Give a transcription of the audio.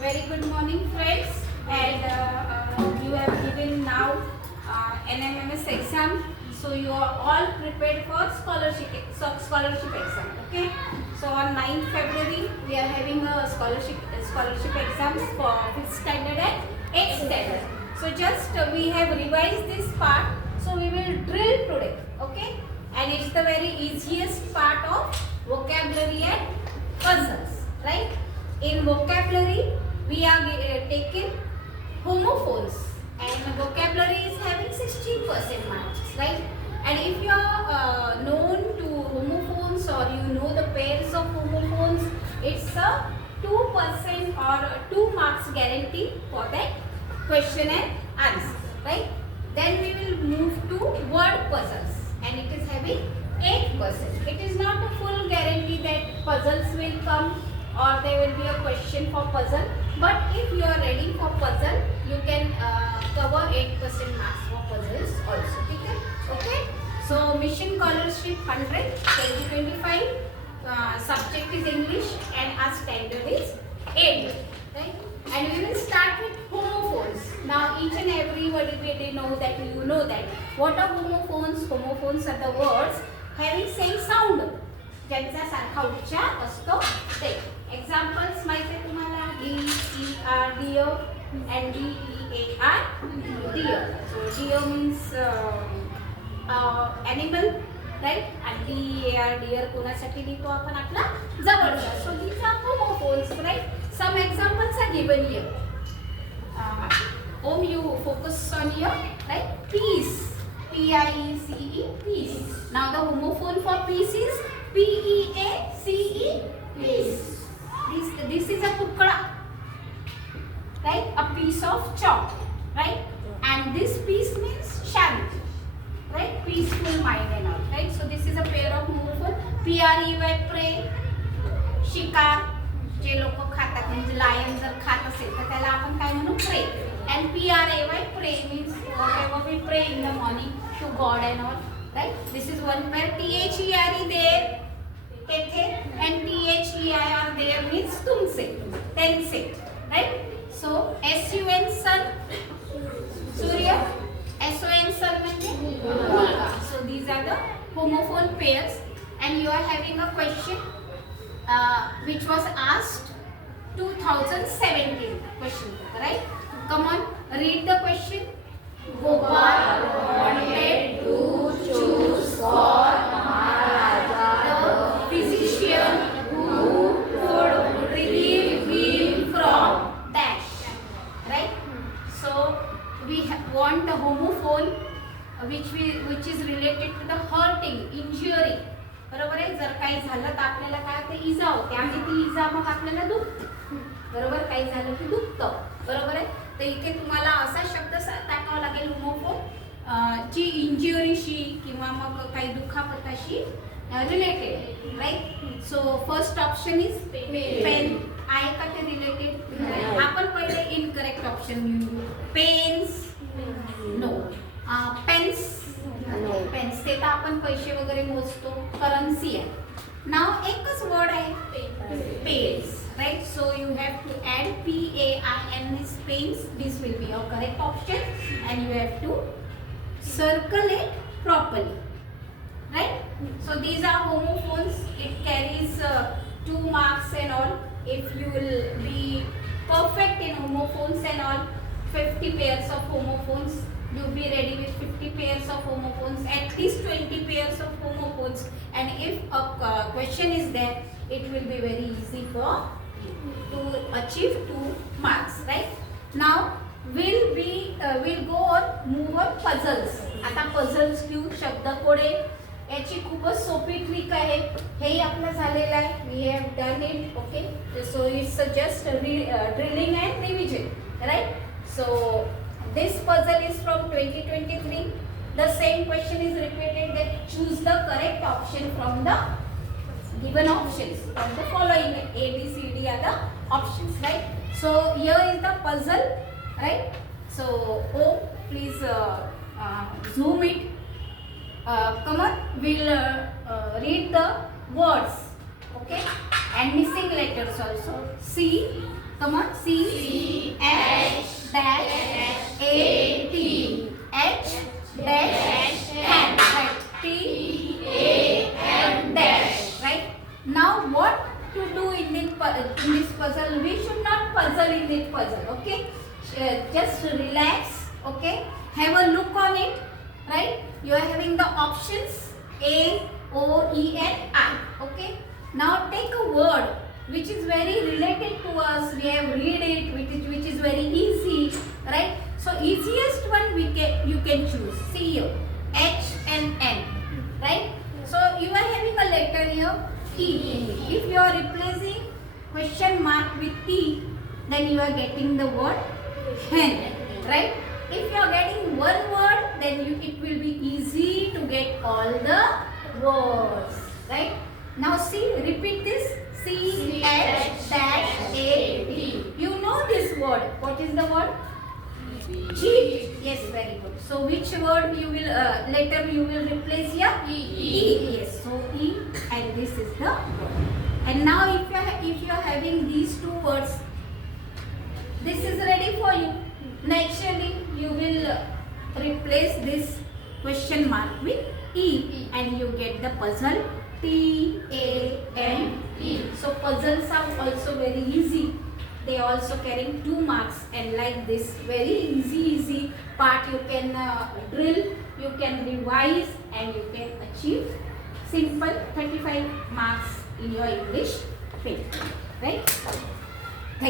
Very good morning, friends. And you have given now NMMS exam, so you are all prepared for scholarship exam. Okay. So on 9th February we are having a scholarship exams for 5th standard and 8th standard. So just we have revised this part. So we will drill today. Okay. And it's the very easiest part of vocabulary and puzzles, right? In vocabulary, we are taking homophones, and vocabulary is having 16% marks, right? And if you are known to homophones or you know the pairs of homophones, it's a 2% or 2 marks guarantee for that question and answer, right? Then we will move to word puzzles, and it is having 8%. It is not a full guarantee that puzzles will come or there will be a question for puzzle, but if you are ready for puzzle, you can cover 8% marks for puzzles also. Okay? So mission scholarship 100 2025, subject is English and our standard is 8, right? And we will start with homophones. Now each and everybody know that you know that what are homophones. Homophones are the words having same sound, ज्यांचा सारखा उच्चार असतो ते. Examples माहिती आहे तुम्हाला, DER deer and DEAR deer. So deer means animal, right? And DEAR deer कोणासाठी लिहितो आपण आपला जवळचा. So these are homophones, right? Some examples are given here. You focus on here, right? Peace, PIECE, peace. Now the homophone for peace is PEACE, peace. This is a tukda, right? A piece of chalk, right? And this piece means shanti, right? Peaceful mind and all, right? So this is a pair of homophone. PREY, prey, शिकार, जे लोक खातात म्हणजे lion जर खात असेल तर त्याला आपण काय म्हणू, pray. And PRAY, pray means whatever we pray in the morning to God and all, right? This is one pair. THERE, there, तेथे, and THEIR, there means तुमचे, त्यांचे, right? So SUN, sun, सूर्य, SON, sun म्हणजे मुलगा. So these are the homophone pairs, and you are having a question which was asked 2017 question, right? Come on, read the question. Gopal wanted to choose for Maharaja the physician who would relieve him from dash, right? So we want the homophone which is related to the hurting, injury. बरोबर आहे. जर काही झालं तर आपल्याला काय होते, इजा होते, आणि ती इजा मग आपल्याला दुखते. बरोबर, काही झालं की दुखतं. बरोबर आहे. तर इथे तुम्हाला असा शब्द टाकावा लागेल होमोफोन जी इंज्युरीशी किंवा मग काही दुखापताशी related, right? So first option is pain. आहे का ते रिलेटेड? आपण पहिले इनकरेक्ट ऑप्शन घेऊ. Pains, no. पेन्स, पेन्स ते तर आपण पैसे वगैरे मोजतो, करन्सी आहे. नाव एकच वर्ड आहे, pens, right? So you have to add PAIN is pains. This will be your correct option, and you have to circle it properly, right? So these are homophones. It carries 2 marks and all. If you will be perfect in homophones and all, 50 pairs of homophones, you'll be ready with 50 pairs of homophones, at least 20 pairs of homophones, and if a question is there, it will be very easy for to achieve 2 marks, right? Now we'll go on move on puzzles. आता puzzles घेऊ. शब्दकोडे याची खूपच सोपी trick आहे. हे आपलं झालेलं आहे. We have done it, okay? So it's just drilling and revision, right? So this puzzle is from 2023. The same question is repeated, that choose the correct option from the given options. From the following, A, B, C, D are the options, right? So here is the puzzle, right? So please zoom it. Come on, we'll read the words, okay? And missing letters also. C, Come on. C H dash A T H dash N. Right. T A N dash. Right. Now what to do in this puzzle? We should not puzzle in this puzzle. Okay. Just relax. Okay. Have a look on it. Right. You are having the options A, O, E and I. Okay. Now take a word which is very related to us. We have read it, which is very easy, right? So easiest one you can choose. See here, H and N, right? So you are having a letter here, E. If you are replacing question mark with E, then you are getting the word hen, right? If you are getting one word, then it will be easy to get all the words, right? Now see, repeat this. C H dash A T. You know this word. What is the word? Cheat. Yes, very good. So which word you will letter you will replace here? E. Yes. So E, and this is the word. And now if you are having these two words, this is ready for you. Naturally, you will replace this question mark with E, and you get the puzzle T A N E. So puzzles are also very easy. They also carrying 2 marks, and like this very easy part you can drill, you can revise, and you can achieve simple 35 marks in your English paper, right?